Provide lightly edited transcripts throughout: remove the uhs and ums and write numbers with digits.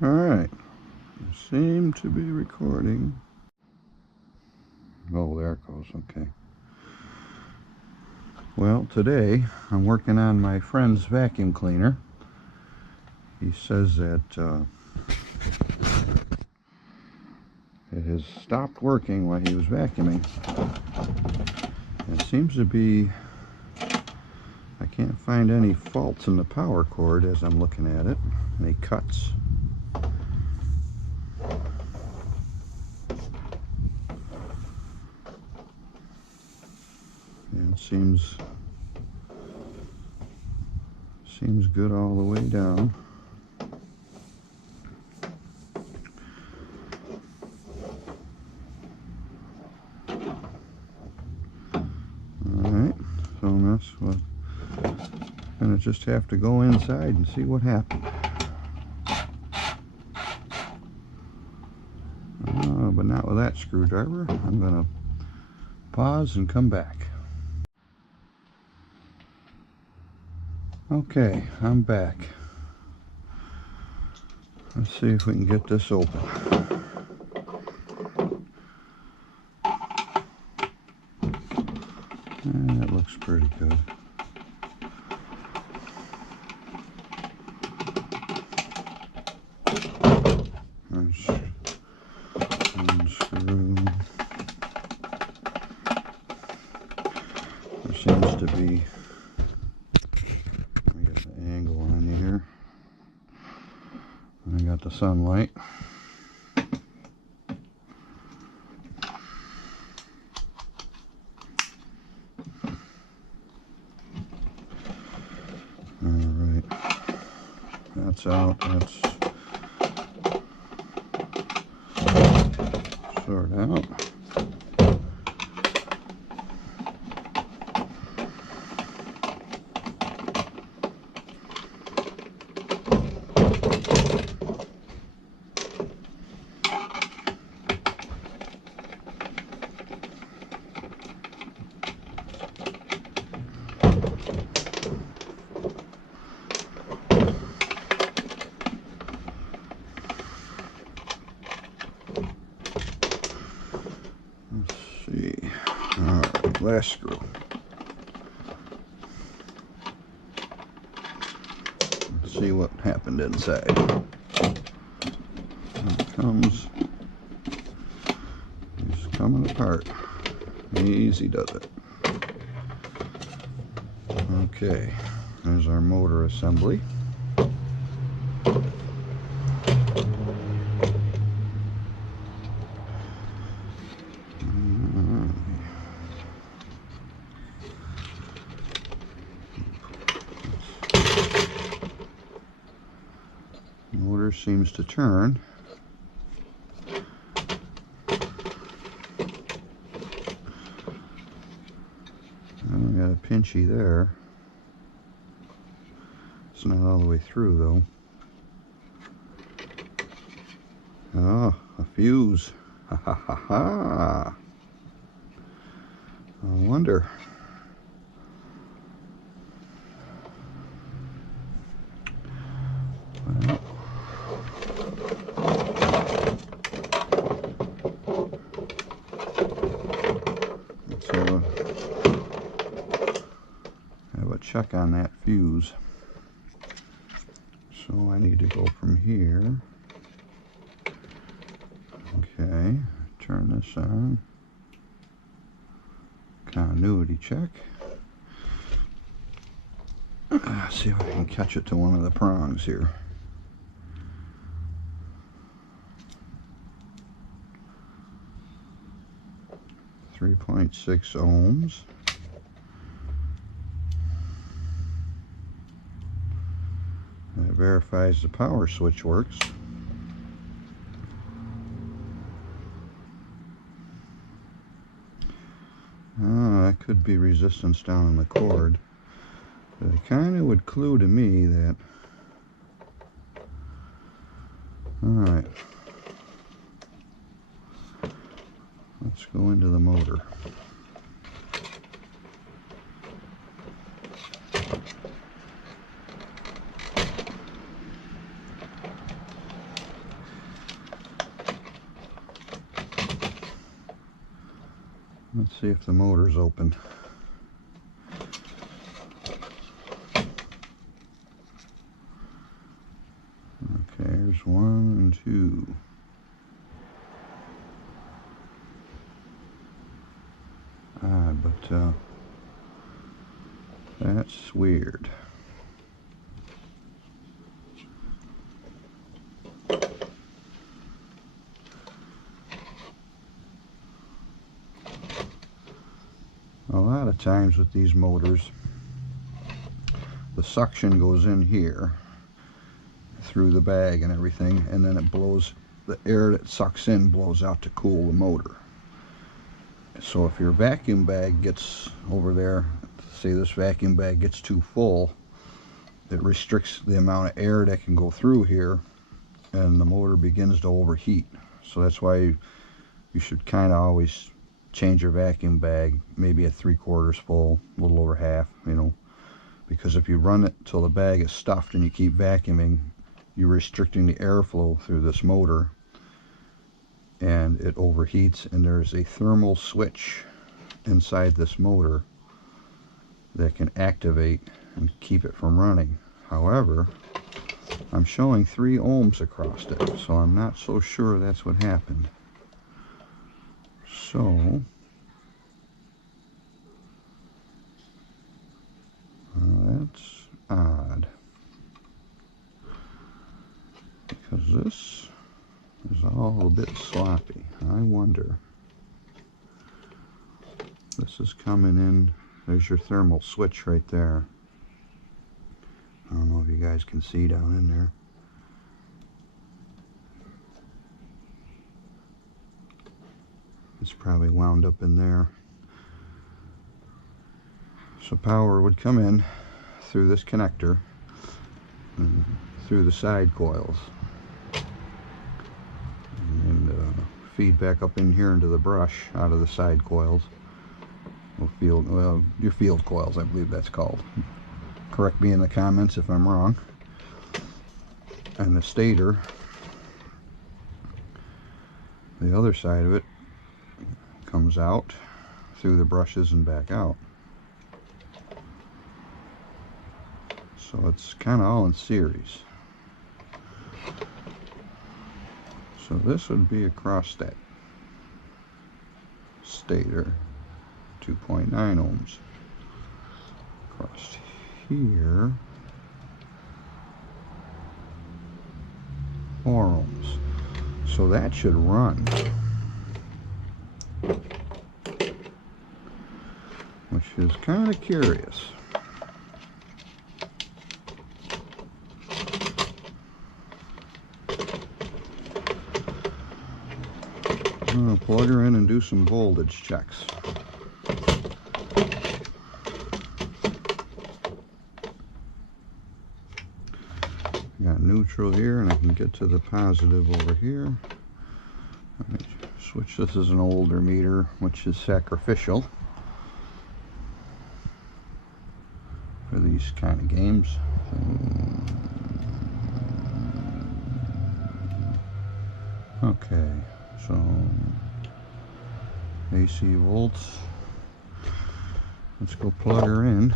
Alright, seem to be recording. Oh, there it goes, okay. Well, today I'm working on my friend's vacuum cleaner. He says that it has stopped working while he was vacuuming. It seems to be, I can't find any faults in the power cord as I'm looking at it, any cuts. And it seems good all the way down. Alright, so that's what I'm gonna just have to go inside and see what happened. But not with that screwdriver. I'm gonna pause and come back. Okay, I'm back. Let's see if we can get this open. That looks pretty good. Unscrew. There seems to be, let me get the angle on here. I got the sunlight. Alright, that's out, that's sort out. Alright, last screw. Let's see what happened inside. It comes. It's coming apart. Easy does it. Okay, there's our motor assembly. Motor seems to turn. I got a pinchy there. It's not all the way through though. Oh, a fuse. Ha ha ha ha. I wonder. Well, let's have a check on that fuse. So I need to go from here. Okay, turn this on. Continuity check. See if I can catch it to one of the prongs here. .6 ohms. That verifies the power switch works. Oh, that could be resistance down in the cord. But it kind of would clue to me that... Alright. Let's go into the motor. Let's see if the motor's open. Okay, here's 1 and 2. But that's weird. A lot of times with these motors, the suction goes in here through the bag and everything, and then it blows, the air that sucks in blows out to cool the motor. So if your vacuum bag gets over there, say this vacuum bag gets too full, it restricts the amount of air that can go through here, and the motor begins to overheat. So that's why you should kind of always change your vacuum bag maybe at 3/4 full, a little over half, you know, because if you run it till the bag is stuffed and you keep vacuuming, you're restricting the airflow through this motor, and it overheats. And there's a thermal switch inside this motor that can activate and keep it from running. However, I'm showing 3 ohms across it, so I'm not so sure that's what happened. So that's odd, because this is all a bit sloppy. I wonder. This is coming in. There's your thermal switch right there. I don't know if you guys can see down in there. It's probably wound up in there. So power would come in through this connector and through the side coils, and feed back up in here into the brush out of the side coils. Well, your field coils, I believe that's called. Correct me in the comments if I'm wrong. And the stator, the other side of it, comes out through the brushes and back out. So it's kind of all in series. So this would be across that stator, 2.9 ohms. Across here, 4 ohms. So that should run, which is kind of curious. I'm going to plug her in and do some voltage checks. I got neutral here, and I can get to the positive over here. Let me switch. This is an older meter, which is sacrificial for these kind of games. Okay, so AC volts. Let's go plug her in.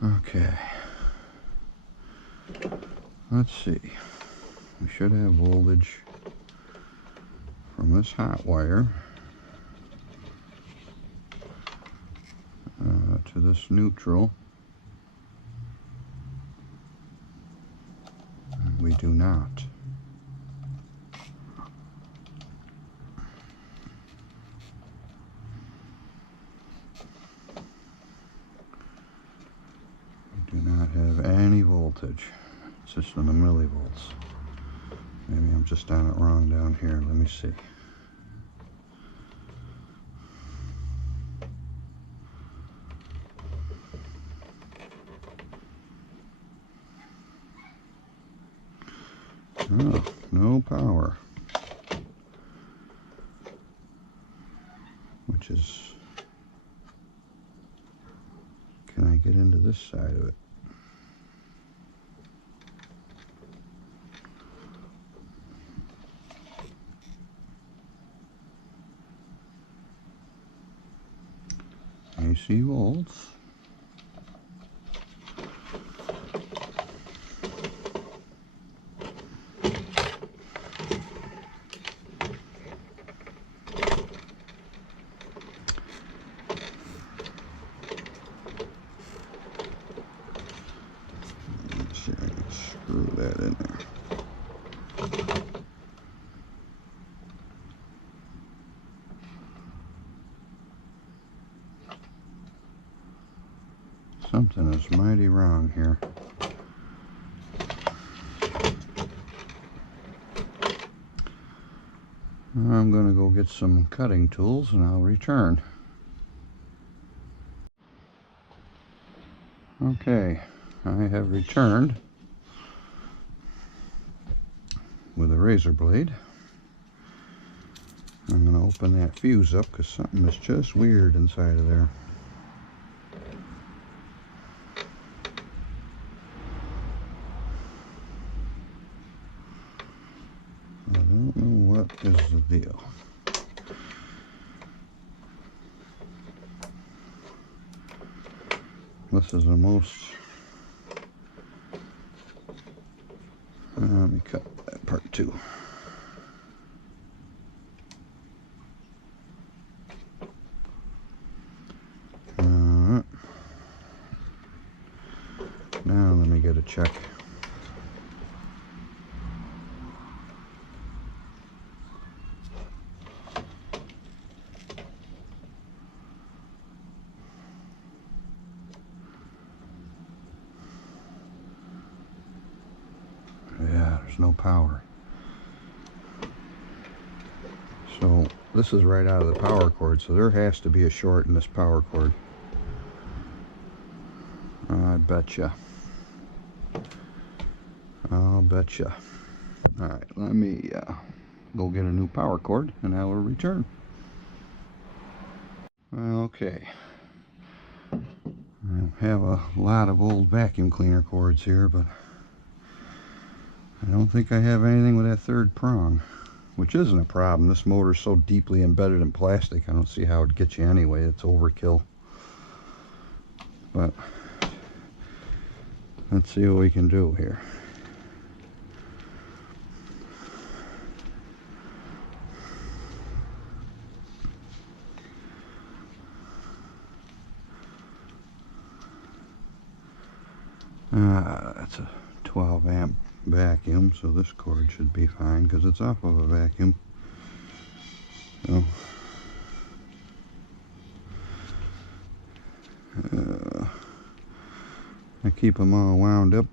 Okay, let's see. We should have voltage from this hot wire to this neutral. And we do not. We do not have any voltage. It's just in the millivolts. Maybe I'm just on it wrong down here. Let me see. Oh, no power. Which is this side of it. AC volts. Let's see, I can screw that in there. Something is mighty wrong here. I'm going to go get some cutting tools and I'll return. Okay, I have returned with a razor blade. I'm going to open that fuse up because something is just weird inside of there. I don't know what is the deal. This is the most... let me cut that part too. Now let me get a check. Yeah, there's no power. So this is right out of the power cord, so there has to be a short in this power cord. I betcha. I'll betcha. Alright, let me go get a new power cord and I will return. Okay. I have a lot of old vacuum cleaner cords here, but I don't think I have anything with that third prong, which isn't a problem. This motor's so deeply embedded in plastic, I don't see how it'd get you anyway. It's overkill. But let's see what we can do here. That's a 12 amp vacuum, so this cord should be fine because it's off of a vacuum. So, I keep them all wound up.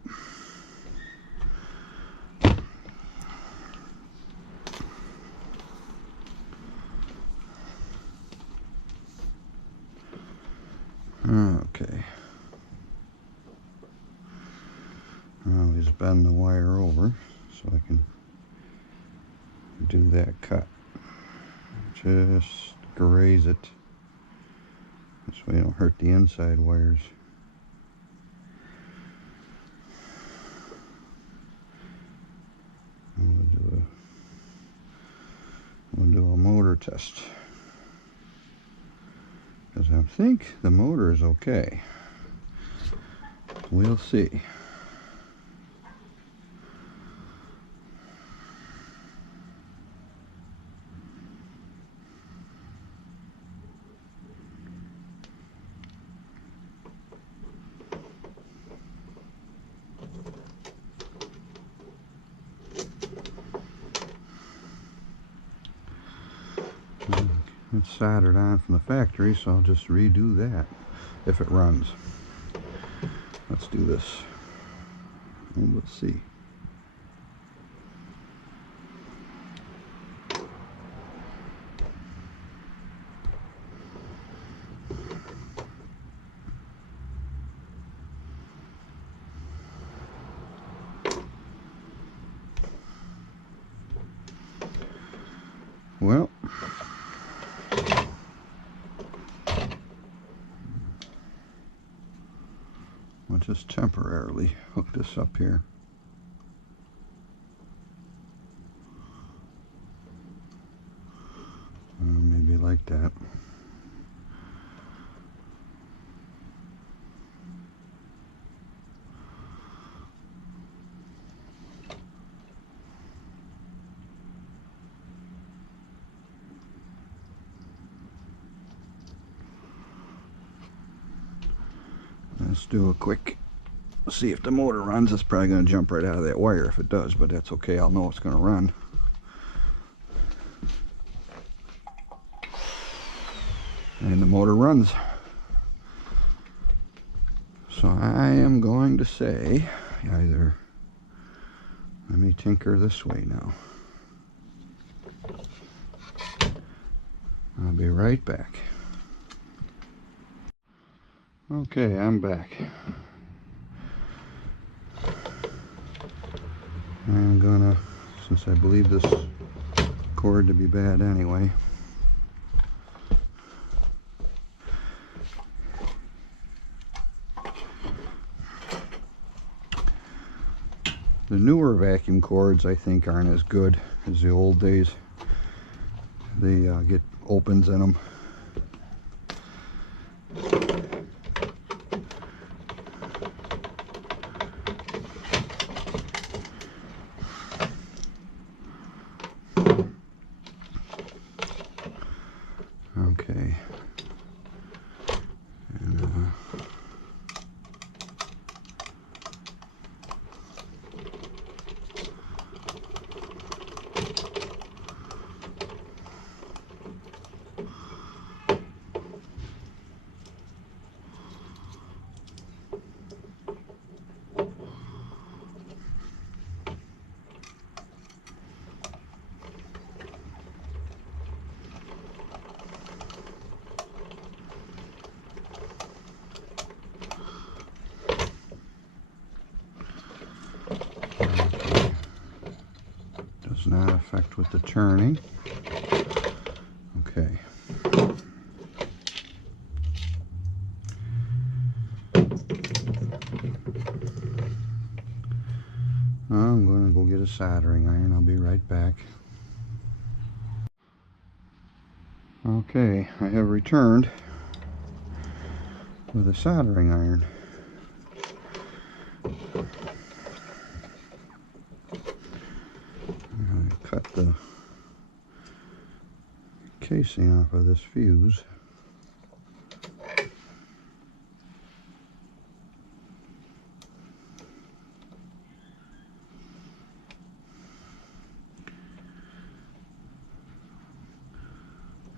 Okay. I always bend the wire over so I can do that cut. Just graze it. This way I don't hurt the inside wires. We'll do a motor test. Because I think the motor is okay. We'll see. It's soldered on from the factory, so I'll just redo that if it runs. Let's do this. And let's see. Well, just temporarily hook this up here. Maybe like that. Let's do a quick, see if the motor runs. It's probably going to jump right out of that wire if it does, but that's okay. I'll know it's going to run. And the motor runs. So I am going to say either, let me tinker this way now. I'll be right back. Okay, I'm back. I'm gonna, since I believe this cord to be bad anyway, the newer vacuum cords I think aren't as good as the old days. They get opens in them. Okay. And, does not affect with the turning. Okay. I'm going to go get a soldering iron. I'll be right back. Okay, I have returned with a soldering iron. I cut the casing off of this fuse.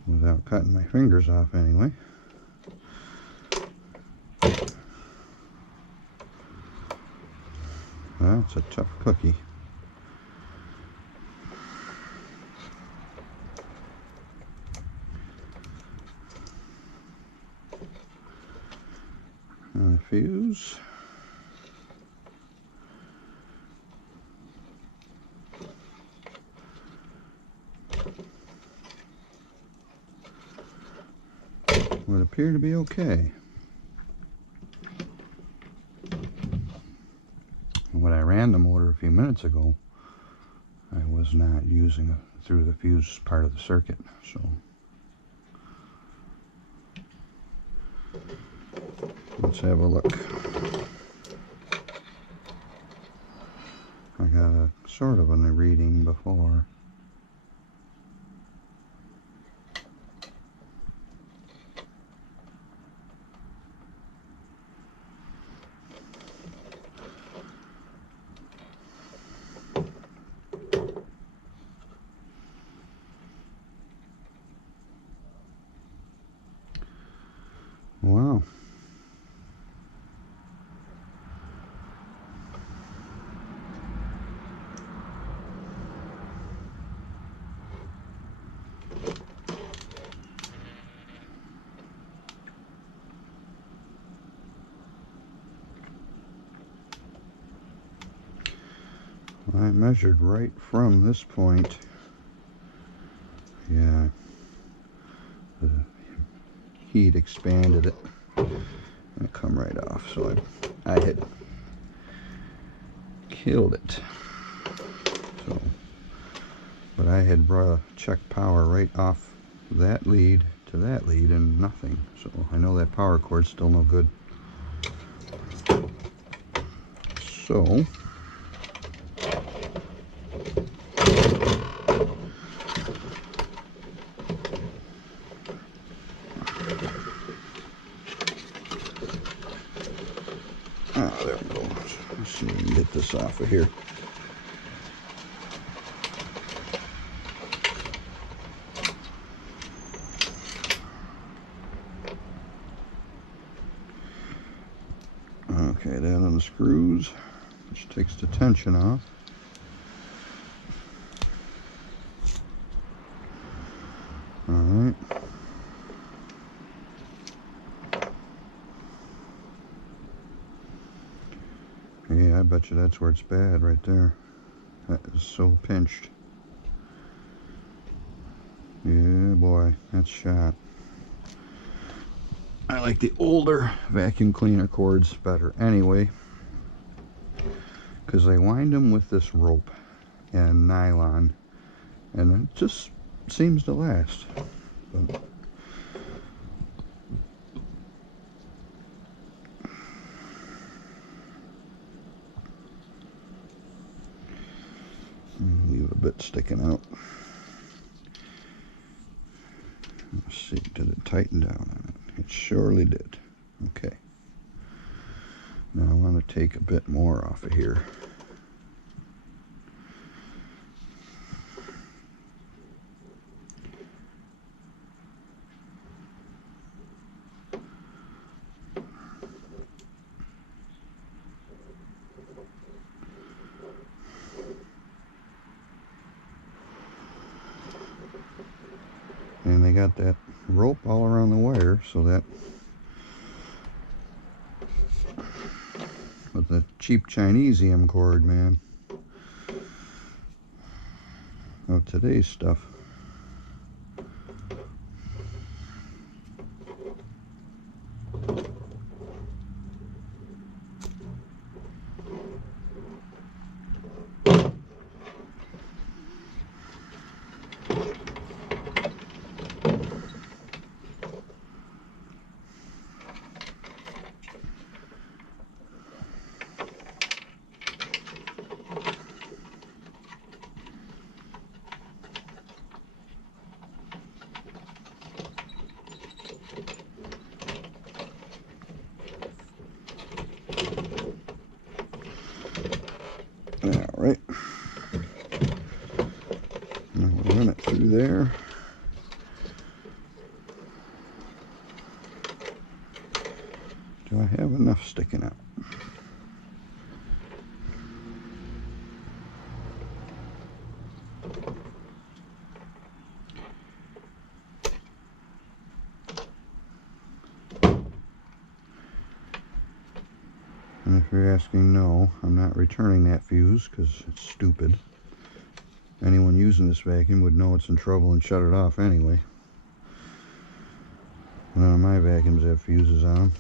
Without cutting my fingers off anyway. That's a tough cookie. And the fuse. Would appear to be okay. When I ran the motor a few minutes ago, I was not using it through the fuse part of the circuit, so let's have a look. I got a sort of a reading before. Wow. I measured right from this point. Yeah, the heat expanded it and it come right off, so I had killed it. So, but I had brought check power right off that lead to that lead and nothing. So I know that power cord's still no good. So there we go. Let's see if we can get this off of here. Okay, that unscrews, which takes the tension off. Alright. Yeah, I bet you that's where it's bad right there. That is so pinched. Yeah, boy, that's shot. I like the older vacuum cleaner cords better anyway, because they wind them with this rope and nylon, and it just seems to last. But leave a bit sticking out. Let's see, did it tighten down on it? It surely did. Okay. Now I want to take a bit more off of here. And they got that rope all around the wire, so that with the cheap Chinesium cord, man, of today's stuff. Alright. Now we'll run it through there. Do I have enough sticking out? And if you're asking, no, I'm not returning that fuse because it's stupid. Anyone using this vacuum would know it's in trouble and shut it off anyway. None of my vacuums have fuses on them.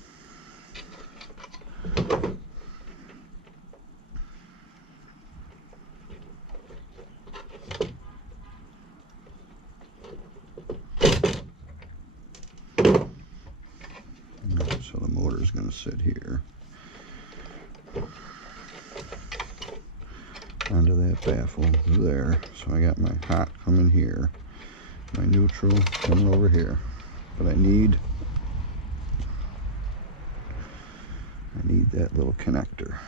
So the motor is going to sit here onto that baffle there. So I got my hot coming here, my neutral coming over here, but I need that little connector.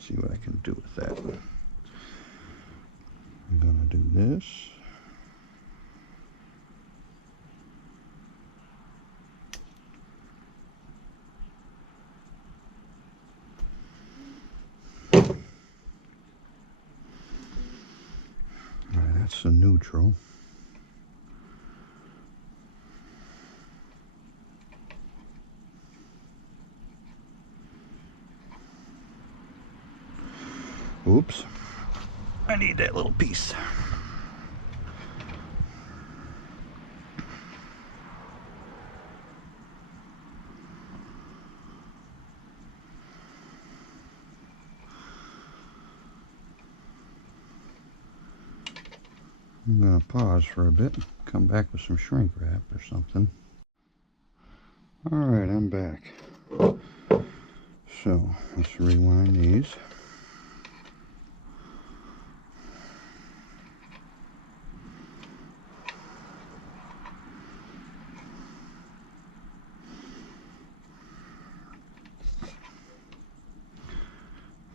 See what I can do with that. I'm gonna do this. Alright, that's the neutral. Oops. I need that little piece. I'm going to pause for a bit, come back with some shrink wrap or something. Alright, I'm back. So, let's rewind these.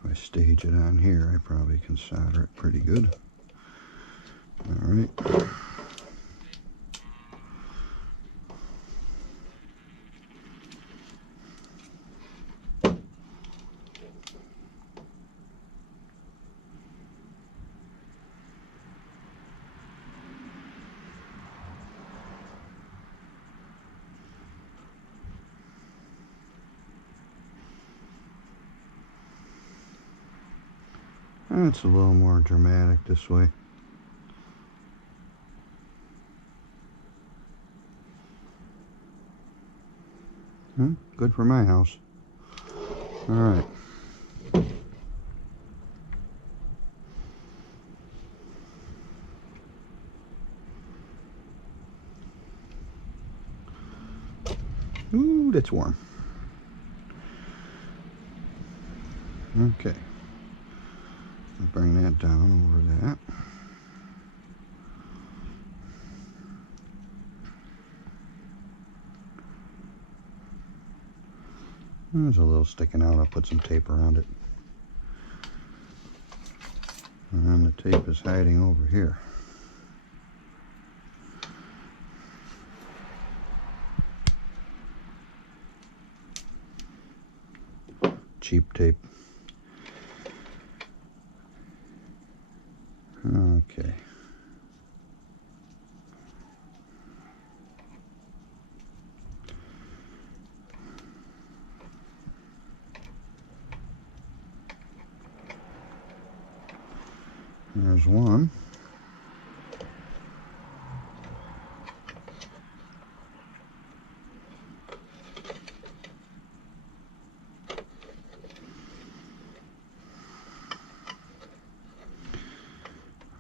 If I stage it on here, I probably can solder it pretty good. Alright. It's a little more dramatic this way. Good for my house. Alright. Ooh, that's warm. Okay. Bring that down over that. There's a little sticking out. I'll put some tape around it. And then the tape is hiding over here. Cheap tape. Okay. There's one.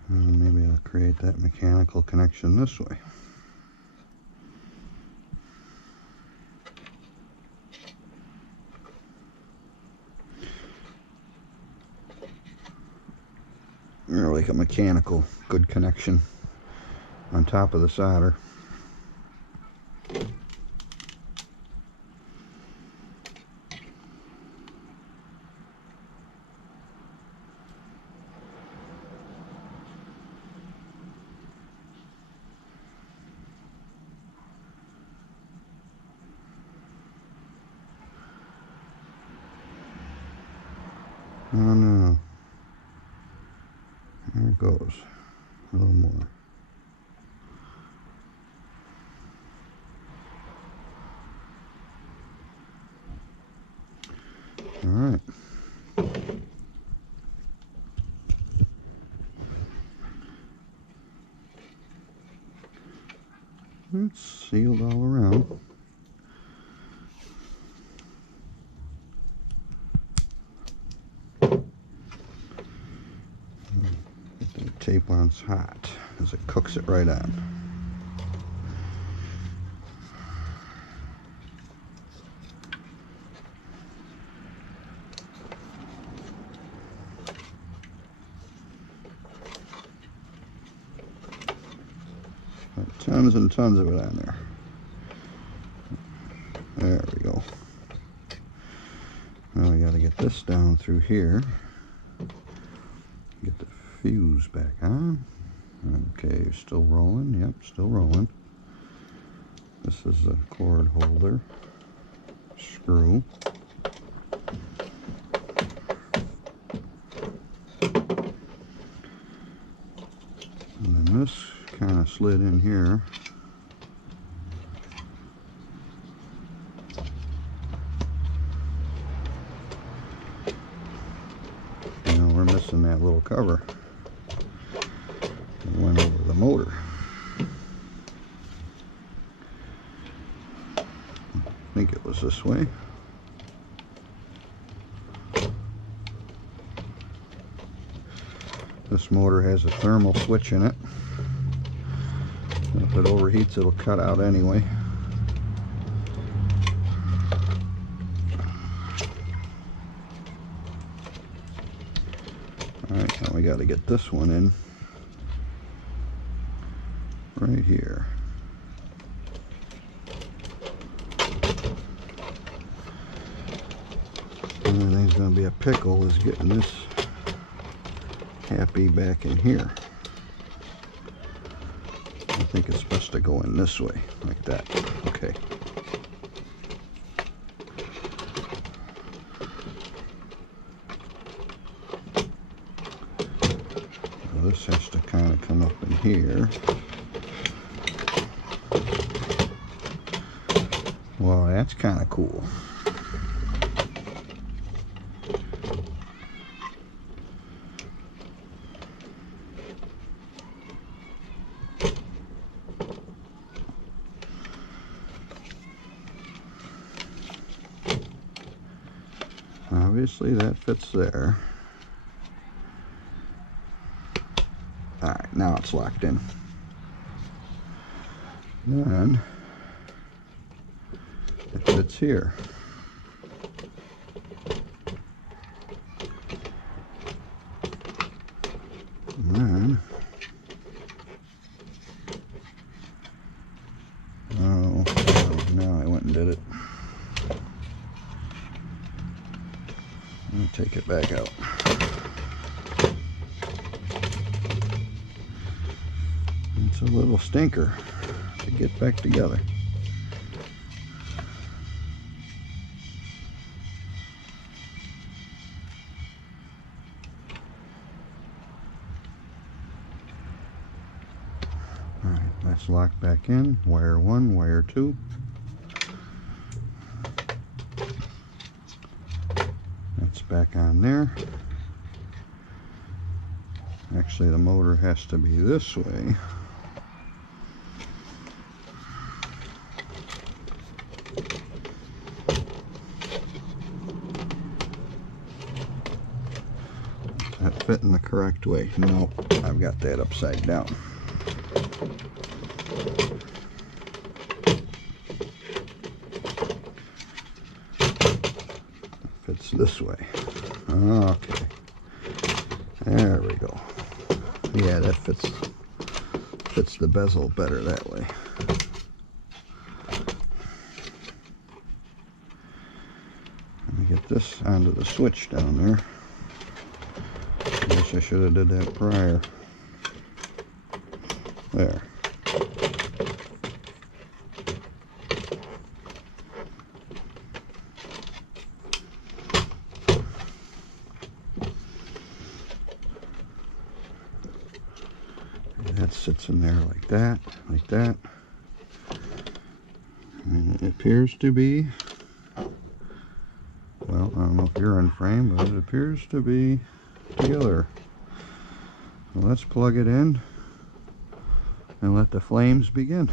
And maybe I'll create that mechanical connection this way. Or like a mechanical good connection on top of the solder. Oh no. There it goes. A little more. Alright. It's sealed all around. The tape on's hot as it cooks it right on. Tons and tons of it on there. There we go. Now we got to get this down through here. Get the fuse back on. Okay, still rolling. Yep, still rolling. This is the cord holder. Screw. And then this kind of slid in here. You know, we're missing that little cover. this way. This motor has a thermal switch in it. If it overheats, it'll cut out anyway. Alright, now we got to get this one in right here. The only thing's going to be a pickle is getting this happy back in here. I think it's supposed to go in this way, like that. Okay. So this has to kind of come up in here. Well, that's kind of cool. Obviously that fits there. Alright, now it's locked in. Then it fits here. And then, oh, now I went and did it. I'll take it back out. It's a little stinker to get back together. Alright, that's locked back in. Wire 1, wire 2. That's back on there. Actually, the motor has to be this way. That fit in the correct way? Nope, I've got that upside down. Fits this way. Okay, there we go. Yeah, that fits the bezel better that way. Let me get this onto the switch down there. I guess I should have did that prior. There. That sits in there like that, like that. And it appears to be, well, I don't know if you're in frame, but it appears to be together. So let's plug it in and let the flames begin.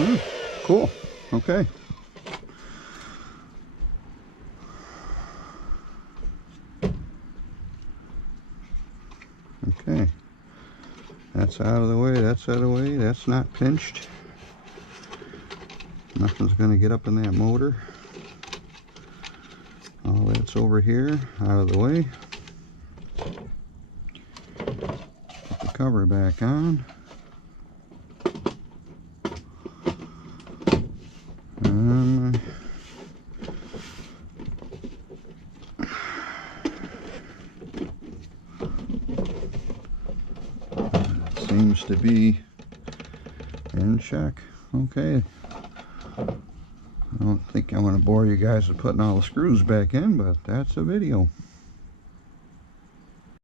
Oh, cool. Okay. Okay. That's out of the way. That's out of the way. That's not pinched. Nothing's going to get up in that motor. All that's over here, out of the way. Put the cover back on. Seems to be in check. Okay. I don't think I want to bore you guys with putting all the screws back in, but that's a video.